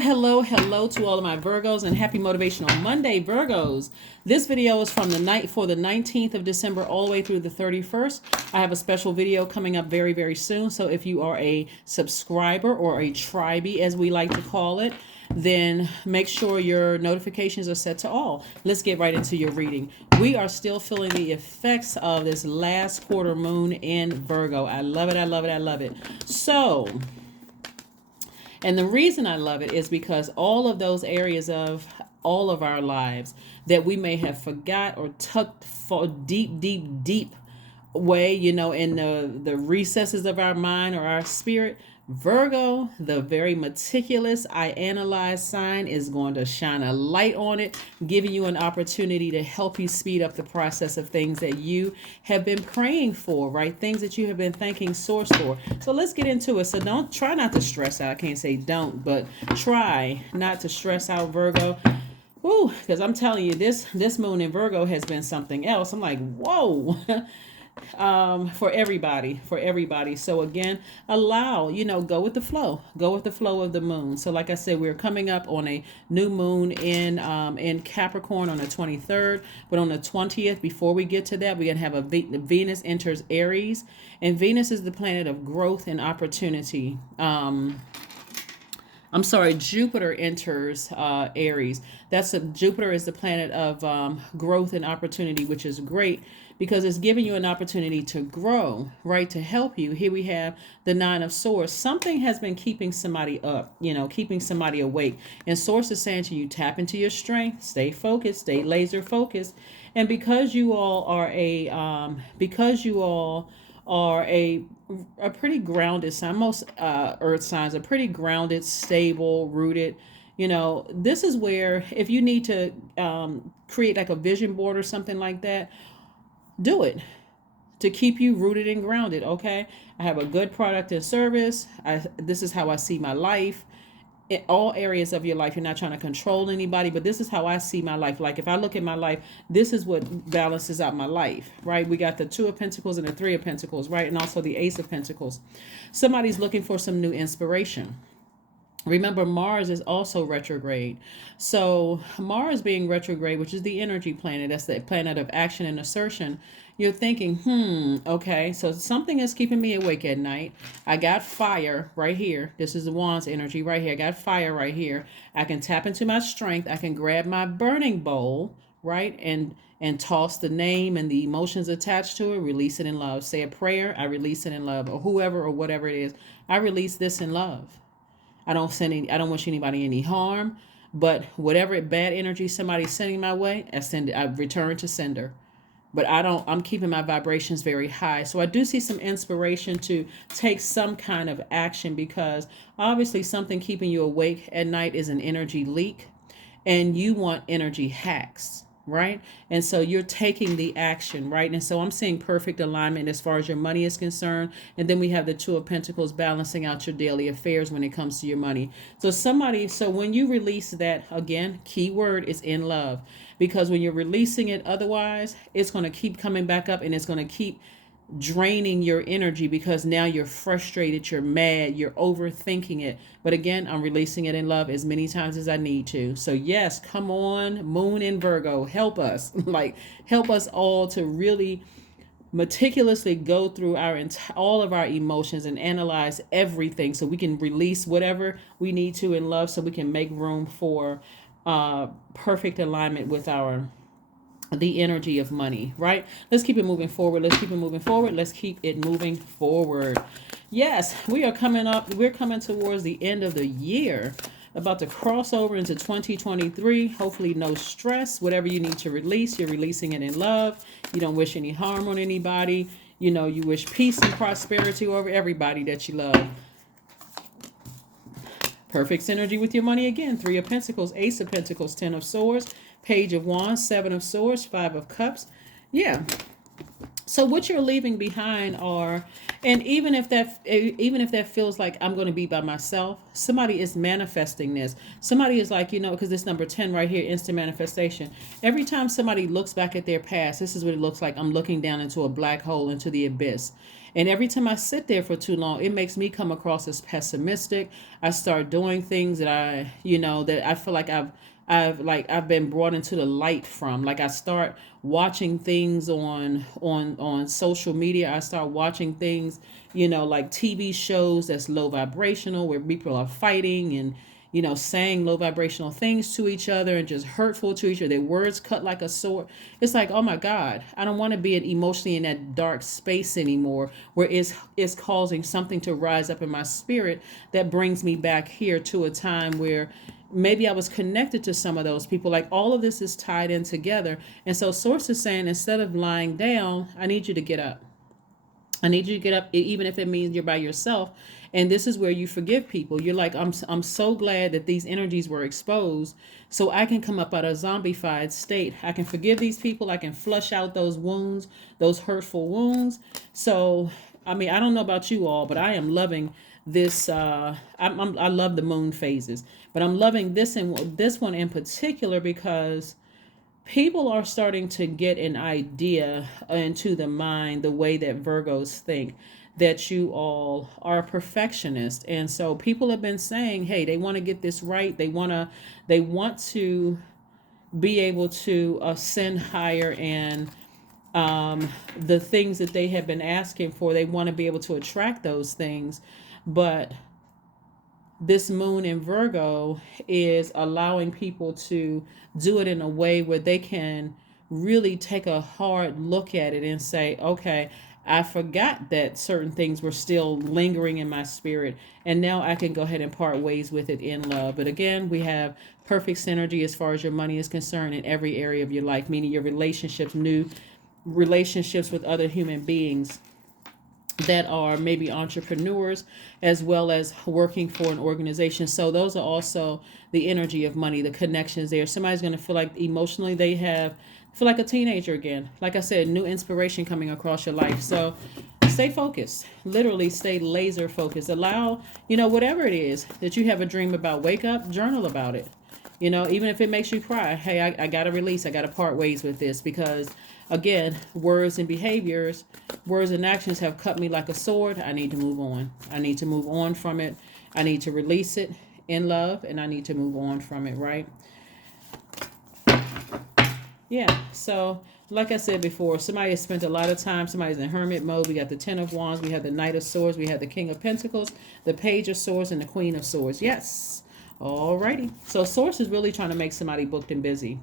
Hello to all of my Virgos and happy Motivational Monday, Virgos. This video is from the night for the 19th of December all the way through the 31st. I have a special video coming up very, very soon. So if you are a subscriber or a tribee, as we like to call it, then make sure your notifications are set to all. Let's get right into your reading. We are still feeling the effects of this last quarter moon in Virgo. I love it. I love it. I love it. And the reason I love it is because all of those areas of all of our lives that we may have forgot or tucked for deep way, in the recesses of our mind or our spirit, Virgo, the very meticulous, I analyze sign, is going to shine a light on it, giving you an opportunity to help you speed up the process of things that you have been praying for, right? Things that you have been thanking Source for. So let's get into it. So try not to stress out. I can't say don't, but try not to stress out, Virgo. Woo, because I'm telling you, this moon in Virgo has been something else. I'm like, whoa. For everybody. So again, allow, go with the flow of the moon. So like I said, we're coming up on a new moon in Capricorn on the 23rd, but on the 20th, before we get to that, we're gonna have Venus enters Aries, and Venus is the planet of growth and opportunity. Jupiter enters Aries. Jupiter is the planet of growth and opportunity, which is great because it's giving you an opportunity to grow, right? To help you. Here we have the Nine of Swords. Something has been keeping somebody up, keeping somebody awake. And Source is saying to you, tap into your strength, stay focused, stay laser focused. And because you all are a pretty grounded sign. Most earth signs are pretty grounded, stable, rooted. This is where if you need to create like a vision board or something like that, do it to keep you rooted and grounded. Okay, I have a good product and service. This is how I see my life. In all areas of your life, you're not trying to control anybody, but this is how I see my life. Like if I look at my life, this is what balances out my life, right? We got the Two of Pentacles and the Three of Pentacles, right? And also the Ace of Pentacles. Somebody's looking for some new inspiration. Remember, Mars is also retrograde. So Mars being retrograde, which is the energy planet, that's the planet of action and assertion. You're thinking, okay, so something is keeping me awake at night. I got fire right here. This is the Wands energy right here. I got fire right here. I can tap into my strength. I can grab my burning bowl, right? And toss the name and the emotions attached to it, release it in love. Say a prayer, I release it in love. Or whoever or whatever it is, I release this in love. I don't wish anybody any harm, but whatever bad energy somebody's sending my way, I return to sender. But I'm keeping my vibrations very high. So I do see some inspiration to take some kind of action because obviously something keeping you awake at night is an energy leak and you want energy hacks. Right? And so you're taking the action, right? And so I'm seeing perfect alignment as far as your money is concerned. And then we have the Two of Pentacles balancing out your daily affairs when it comes to your money. So when you release that, again, key word is in love, because when you're releasing it, otherwise it's going to keep coming back up and it's going to keep draining your energy because now you're frustrated, you're mad, you're overthinking it. But again, I'm releasing it in love as many times as I need to. So yes, come on, Moon in Virgo, help us. Help us all to really meticulously go through all of our emotions and analyze everything so we can release whatever we need to in love so we can make room for perfect alignment with the energy of money, right? Let's keep it moving forward. Let's keep it moving forward. Yes, we're coming towards the end of the year, about to cross over into 2023. Hopefully no stress. Whatever you need to release, you're releasing it in love. You don't wish any harm on anybody. You wish peace and prosperity over everybody that you love. Perfect synergy with your money again. Three of Pentacles, Ace of Pentacles, Ten of Swords, Page of Wands, Seven of Swords, Five of Cups. Yeah. So what you're leaving behind and even if that feels like I'm going to be by myself, somebody is manifesting this. Somebody is like, because this number 10 right here, instant manifestation. Every time somebody looks back at their past, this is what it looks like. I'm looking down into a black hole, into the abyss. And every time I sit there for too long, it makes me come across as pessimistic. I start doing things that that I feel like I've been brought into the light from. Like I start watching things on social media. I start watching things, like TV shows that's low vibrational where people are fighting and saying low vibrational things to each other and just hurtful to each other. Their words cut like a sword. It's like, oh my God, I don't want to be emotionally in that dark space anymore where it's causing something to rise up in my spirit that brings me back here to a time where maybe I was connected to some of those people. Like all of this is tied in together. And so Source is saying, instead of lying down, I need you to get up. I need you to get up, even if it means you're by yourself. And this is where you forgive people. You're like, I'm so glad that these energies were exposed so I can come up out of a zombified state. I can forgive these people. I can flush out those wounds, those hurtful wounds. So, I mean, I don't know about you all, but I am loving this. I love the moon phases, but I'm loving this one in particular because people are starting to get an idea into the mind, the way that Virgos think, that you all are perfectionists. And so people have been saying, hey, they want to get this right. They want to be able to ascend higher, and the things that they have been asking for, they want to be able to attract those things. But this moon in Virgo is allowing people to do it in a way where they can really take a hard look at it and say, okay, I forgot that certain things were still lingering in my spirit, and now I can go ahead and part ways with it in love. But again, we have perfect synergy as far as your money is concerned in every area of your life, meaning your relationships, new relationships with other human beings that are maybe entrepreneurs as well as working for an organization. So those are also the energy of money, the connections there. Somebody's going to feel like emotionally feel like a teenager again. Like I said, new inspiration coming across your life. So stay focused, literally stay laser focused. Allow, whatever it is that you have a dream about, wake up, journal about it. Even if it makes you cry, hey, I got to release, I got to part ways with this, because again, words and actions have cut me like a sword. I need to move on. I need to move on from it. I need to release it in love, and I need to move on from it, right? Yeah, so like I said before, somebody has spent a lot of time, somebody's in hermit mode. We got the 10 of Wands, we have the Knight of Swords, we have the King of Pentacles, the Page of Swords, and the Queen of Swords. Yes. Alrighty. So Source is really trying to make somebody booked and busy.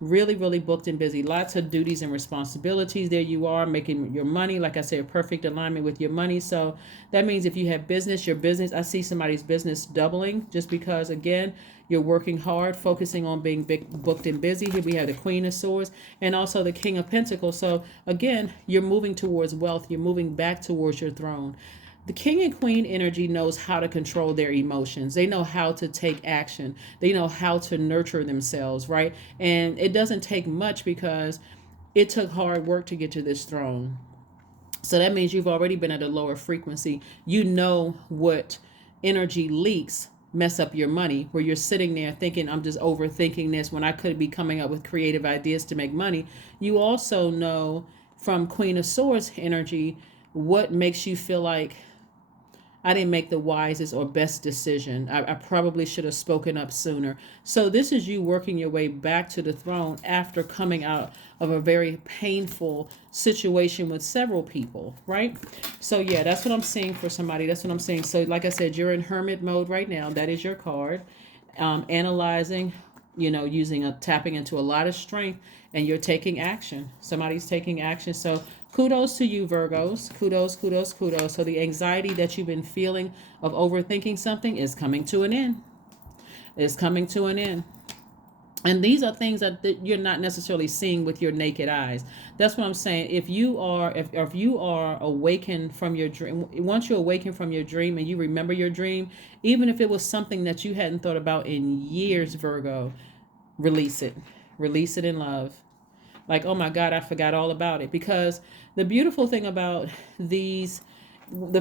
Really, really booked and busy. Lots of duties and responsibilities. There you are, making your money. Like I said, perfect alignment with your money. So that means if you have business, your business, I see somebody's business doubling just because, again, you're working hard, focusing on being booked and busy. Here we have the Queen of Swords and also the King of Pentacles. So again, you're moving towards wealth. You're moving back towards your throne. The King and Queen energy knows how to control their emotions. They know how to take action. They know how to nurture themselves, right? And it doesn't take much because it took hard work to get to this throne. So that means you've already been at a lower frequency. You know what energy leaks mess up your money, where you're sitting there thinking, I'm just overthinking this when I could be coming up with creative ideas to make money. You also know from Queen of Swords energy what makes you feel like, I didn't make the wisest or best decision. I probably should have spoken up sooner. So this is you working your way back to the throne after coming out of a very painful situation with several people, right? So yeah, that's what I'm seeing for somebody. That's what I'm saying. So like I said, you're in hermit mode right now. That is your card. Analyzing, tapping into a lot of strength, and you're taking action. Somebody's taking action. So kudos to you, Virgos. Kudos, kudos, kudos. So the anxiety that you've been feeling of overthinking something is coming to an end. It's coming to an end. And these are things that you're not necessarily seeing with your naked eyes. That's what I'm saying. If you are awakened from your dream, once you awaken from your dream and you remember your dream, even if it was something that you hadn't thought about in years, Virgo, release it. Release it in love. Like, oh my God, I forgot all about it. Because the beautiful thing about the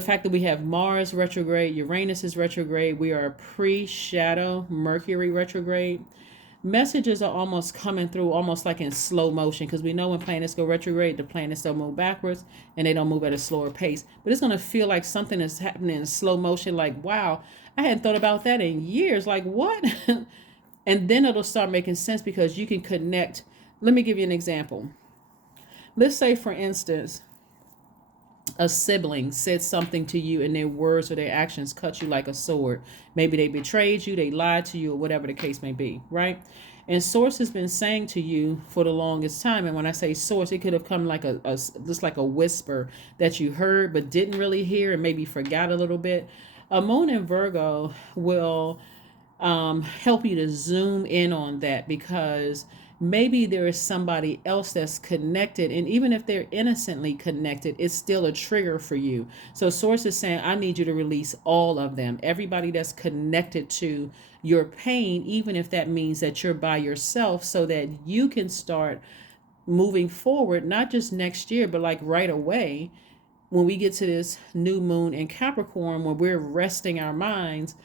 fact that we have Mars retrograde, Uranus is retrograde, we are pre-shadow Mercury retrograde. messages are almost coming through almost like in slow motion, because we know when planets go retrograde, the planets don't move backwards and they don't move at a slower pace. But it's going to feel like something is happening in slow motion, like, wow, I hadn't thought about that in years. Like, what? And then it'll start making sense because you can connect. Let me give you an example. Let's say, for instance, a sibling said something to you and their words or their actions cut you like a sword. Maybe they betrayed you, they lied to you, or whatever the case may be, right? And source has been saying to you for the longest time. And when I say source, it could have come like a just like a whisper that you heard but didn't really hear and maybe forgot a little bit. A moon in Virgo will help you to zoom in on that, because maybe there is somebody else that's connected, and even if they're innocently connected, it's still a trigger for you. So source is saying, I need you to release all of them, everybody that's connected to your pain, even if that means that you're by yourself, so that you can start moving forward, not just next year, but like right away. When we get to this new moon in Capricorn, when we're resting our minds,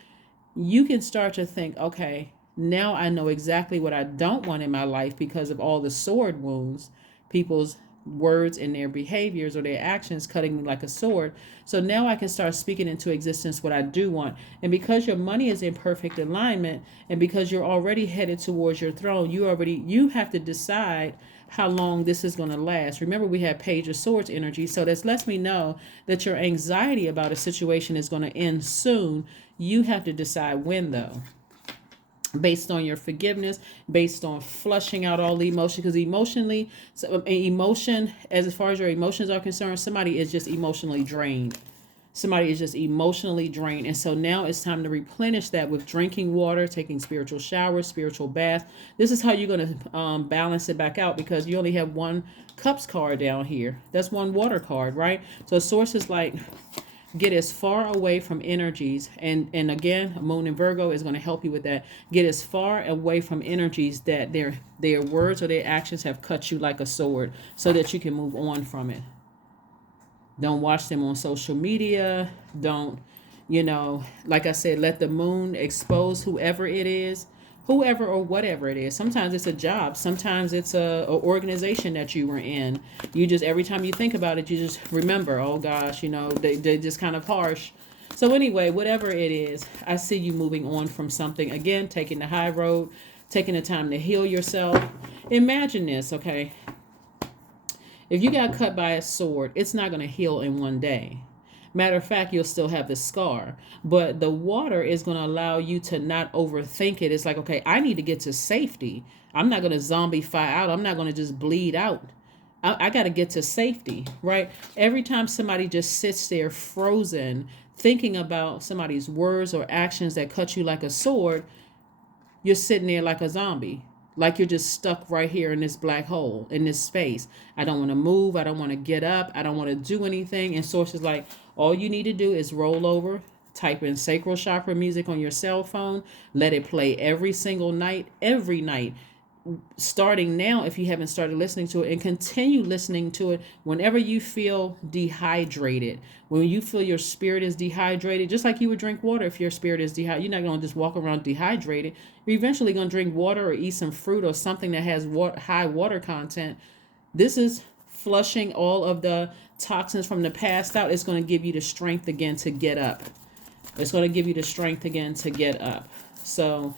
you can start to think, okay, now I know exactly what I don't want in my life because of all the sword wounds, people's words and their behaviors or their actions cutting me like a sword. So now I can start speaking into existence what I do want. And because your money is in perfect alignment, and because you're already headed towards your throne, you have to decide how long this is going to last. Remember, we have Page of Swords energy, so this lets me know that your anxiety about a situation is going to end soon. You have to decide when, though, based on your forgiveness, based on flushing out all the emotion. Because emotionally, emotion, as far as your emotions are concerned, somebody is just emotionally drained. Somebody is just emotionally drained. And so now it's time to replenish that with drinking water, taking spiritual showers, spiritual bath. This is how you're going to balance it back out, because you only have one cups card down here. That's one water card, right? So source is like, get as far away from energies. And again, moon in Virgo is going to help you with that. Get as far away from energies that their words or their actions have cut you like a sword, so that you can move on from it. Don't watch them on social media. Don't, like I said, let the moon expose whoever it is, whoever or whatever it is. Sometimes it's a job. Sometimes it's a organization that you were in. You just, every time you think about it, you just remember, oh gosh, they just kind of harsh. So anyway, whatever it is, I see you moving on from something. Again, taking the high road, taking the time to heal yourself. Imagine this, okay? If you got cut by a sword, it's not going to heal in one day. Matter of fact, you'll still have the scar, but the water is going to allow you to not overthink it. It's like, okay, I need to get to safety. I'm not going to zombify out. I'm not going to just bleed out. I got to get to safety, right? Every time somebody just sits there frozen, thinking about somebody's words or actions that cut you like a sword, you're sitting there like a zombie. Like you're just stuck right here in this black hole, in this space. I don't want to move. I don't want to get up. I don't want to do anything. And source is like, all you need to do is roll over, type in sacral chakra music on your cell phone, let it play every single night, every night. Starting now, if you haven't started listening to it, and continue listening to it whenever you feel dehydrated. When you feel your spirit is dehydrated, just like you would drink water. If your spirit is dehydrated, you're not going to just walk around dehydrated. You're eventually going to drink water or eat some fruit or something that has high water content. This is flushing all of the toxins from the past out. It's going to give you the strength again to get up. It's going to give you the strength again to get up. So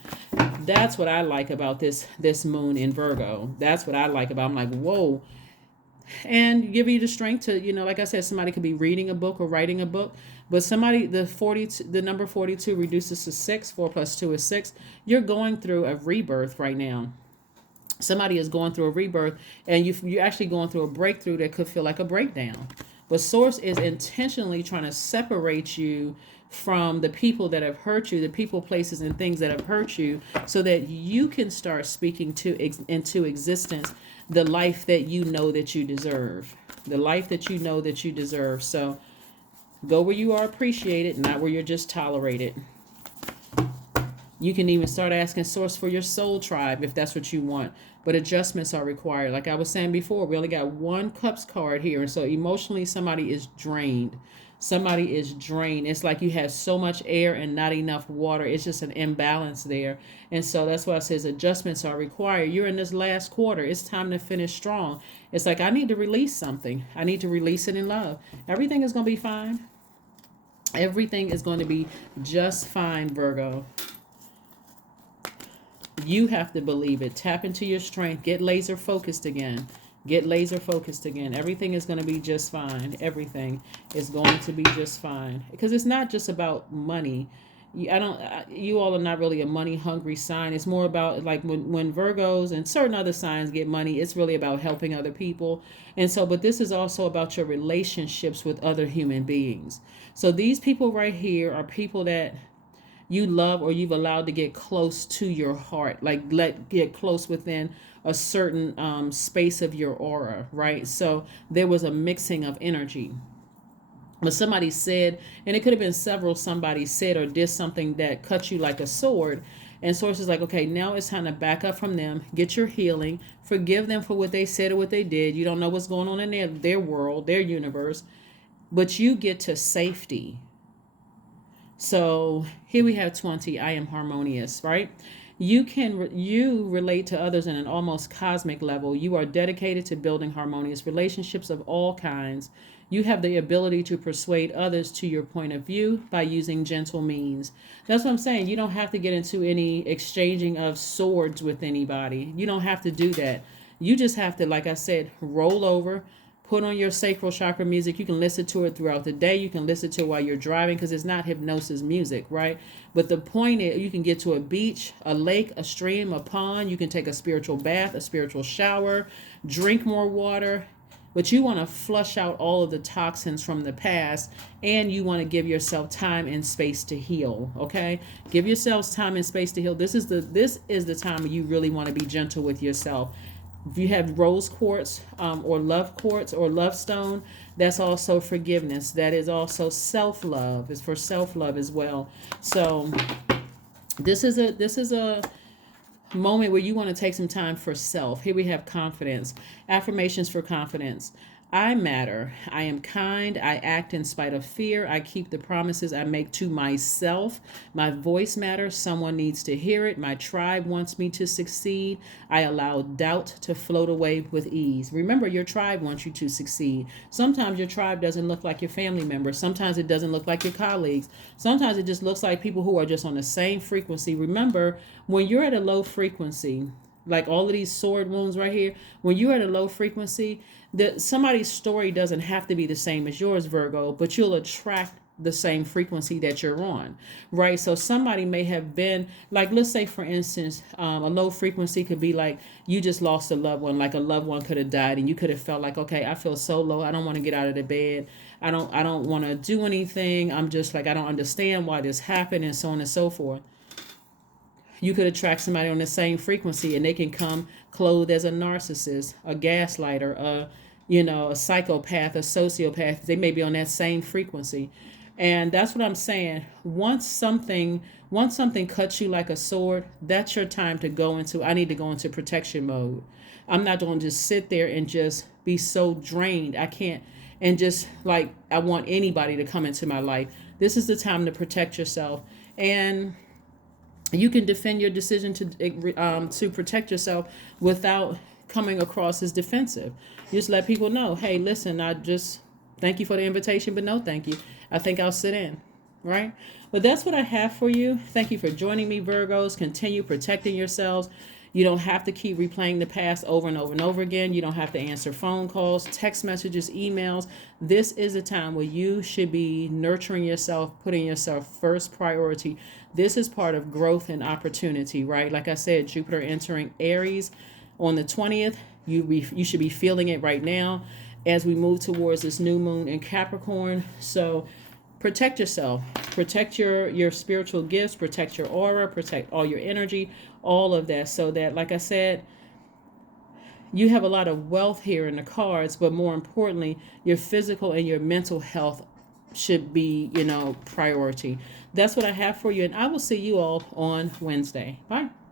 that's what I like about this moon in Virgo. That's what I like about. I'm like, whoa. And give you the strength to, like I said, somebody could be reading a book or writing a book, but somebody, the number 42 reduces to 6. 4 plus 2 is 6. You're going through a rebirth right now. Somebody is going through a rebirth, and you're actually going through a breakthrough that could feel like a breakdown. But source is intentionally trying to separate you from the people that have hurt you, the people, places, and things that have hurt you, so that you can start speaking into existence the life that you know that you deserve. The life that you know that you deserve. So go where you are appreciated, not where you're just tolerated. You can even start asking source for your soul tribe if that's what you want. But adjustments are required. Like I was saying before, we only got one cups card here. And so emotionally, somebody is drained. Somebody is drained. It's like you have so much air and not enough water. It's just an imbalance there. And so that's why it says adjustments are required. You're in this last quarter. It's time to finish strong. It's like I need to release something. I need to release it in love. Everything is going to be fine. Everything is going to be just fine, Virgo. You have to believe it. Tap into your strength. Get laser focused again. Get laser focused again. Everything is going to be just fine. Everything is going to be just fine. Because it's not just about money. You all are not really a money hungry sign. It's more about like when Virgos and certain other signs get money, it's really about helping other people. And so, but this is also about your relationships with other human beings. So these people right here are people that you love or you've allowed to get close to your heart, like get close within a certain space of your aura, right? So there was a mixing of energy. But somebody said, and it could have been several, somebody said or did something that cut you like a sword. And Source is like, okay, now it's time to back up from them, get your healing, forgive them for what they said or what they did. You don't know what's going on in their world, their universe, but you get to safety. So here we have 20. I am harmonious, right? You relate to others in an almost cosmic level. You are dedicated to building harmonious relationships of all kinds. You have the ability to persuade others to your point of view by using gentle means. That's what I'm saying. You don't have to get into any exchanging of swords with anybody. You don't have to do that. You just have to, like I said, roll over, put on your sacral chakra music. You can listen to it throughout the day. You can listen to it while you're driving because it's not hypnosis music, right? But the point is you can get to a beach, a lake, a stream, a pond. You can take a spiritual bath, a spiritual shower, drink more water. But you want to flush out all of the toxins from the past, and you want to give yourself time and space to heal, okay? Give yourselves time and space to heal. This is the time you really want to be gentle with yourself. If you have rose quartz or love quartz or love stone, that's also forgiveness. That is also self-love. It's for self-love as well. So this is a moment where you want to take some time for self. Here we have confidence. Affirmations for confidence. I matter. I am kind. I act in spite of fear. I keep the promises I make to myself. My voice matters. Someone needs to hear it. My tribe wants me to succeed. I allow doubt to float away with ease. Remember, your tribe wants you to succeed. Sometimes your tribe doesn't look like your family members. Sometimes it doesn't look like your colleagues. Sometimes it just looks like people who are just on the same frequency. Remember, when you're at a low frequency, like all of these sword wounds right here, when you're at a low frequency, somebody's story doesn't have to be the same as yours, Virgo, but you'll attract the same frequency that you're on, right? So somebody may have been, like, let's say for instance, a low frequency could be like you just lost a loved one, like a loved one could have died, and you could have felt like, okay, I feel so low, I don't want to get out of the bed, I don't want to do anything, I'm just like, I don't understand why this happened, and so on and so forth. You could attract somebody on the same frequency, and they can come clothed as a narcissist, a gaslighter, a psychopath, a sociopath. They may be on that same frequency. And that's what I'm saying. Once something cuts you like a sword, that's your time to I need to go into protection mode. I'm not going to just sit there and just be so drained. I can't, and just like, I want anybody to come into my life. This is the time to protect yourself. And you can defend your decision to protect yourself without coming across as defensive. You just let people know, hey, listen, I just thank you for the invitation, but no thank you. I think I'll sit in, right? But that's what I have for you. Thank you for joining me, Virgos. Continue protecting yourselves. You don't have to keep replaying the past over and over and over again. You don't have to answer phone calls, text messages, emails. This is a time where you should be nurturing yourself, putting yourself first priority. This is part of growth and opportunity, right? Like I said, Jupiter entering Aries on the 20th. You should be feeling it right now as we move towards this new moon in Capricorn. So protect yourself, protect your spiritual gifts, protect your aura, protect all your energy, all of that, so that, like I said, you have a lot of wealth here in the cards, but more importantly, your physical and your mental health should be, priority. That's what I have for you, and I will see you all on Wednesday. Bye.